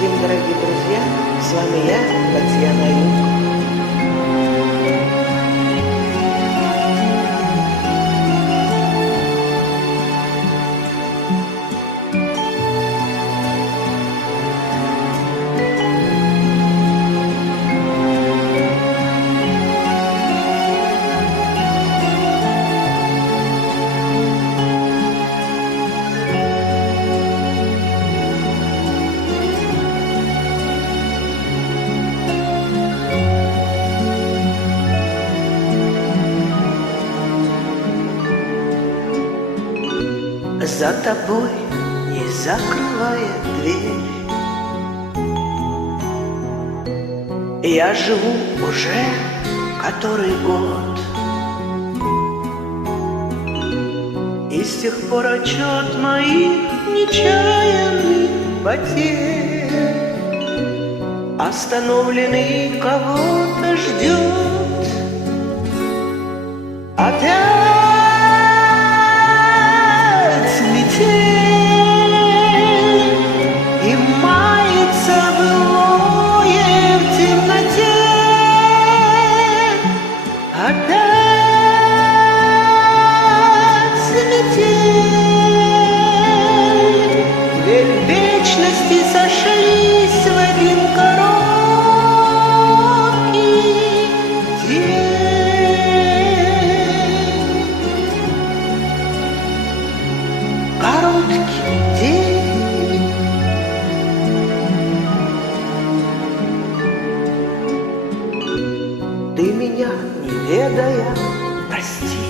день, дорогие друзья! С вами я, Татьяна Аюк. За тобой, не закрывая дверь, я живу уже который год. И с тех пор отчет моих нечаянных потерь остановленный кого-то ждет. Опять и мается былое в темноте. Опять метель. Две вечности сошлись в один короткий день. Короткий день. Ты меня, не ведая, прости.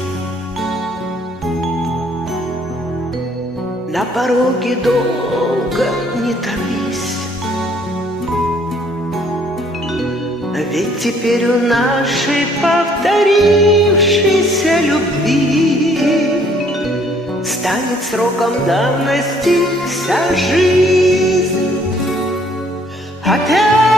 На пороге долго не томись, ведь теперь у нашей повторившейся любви станет сроком давности вся жизнь. Опять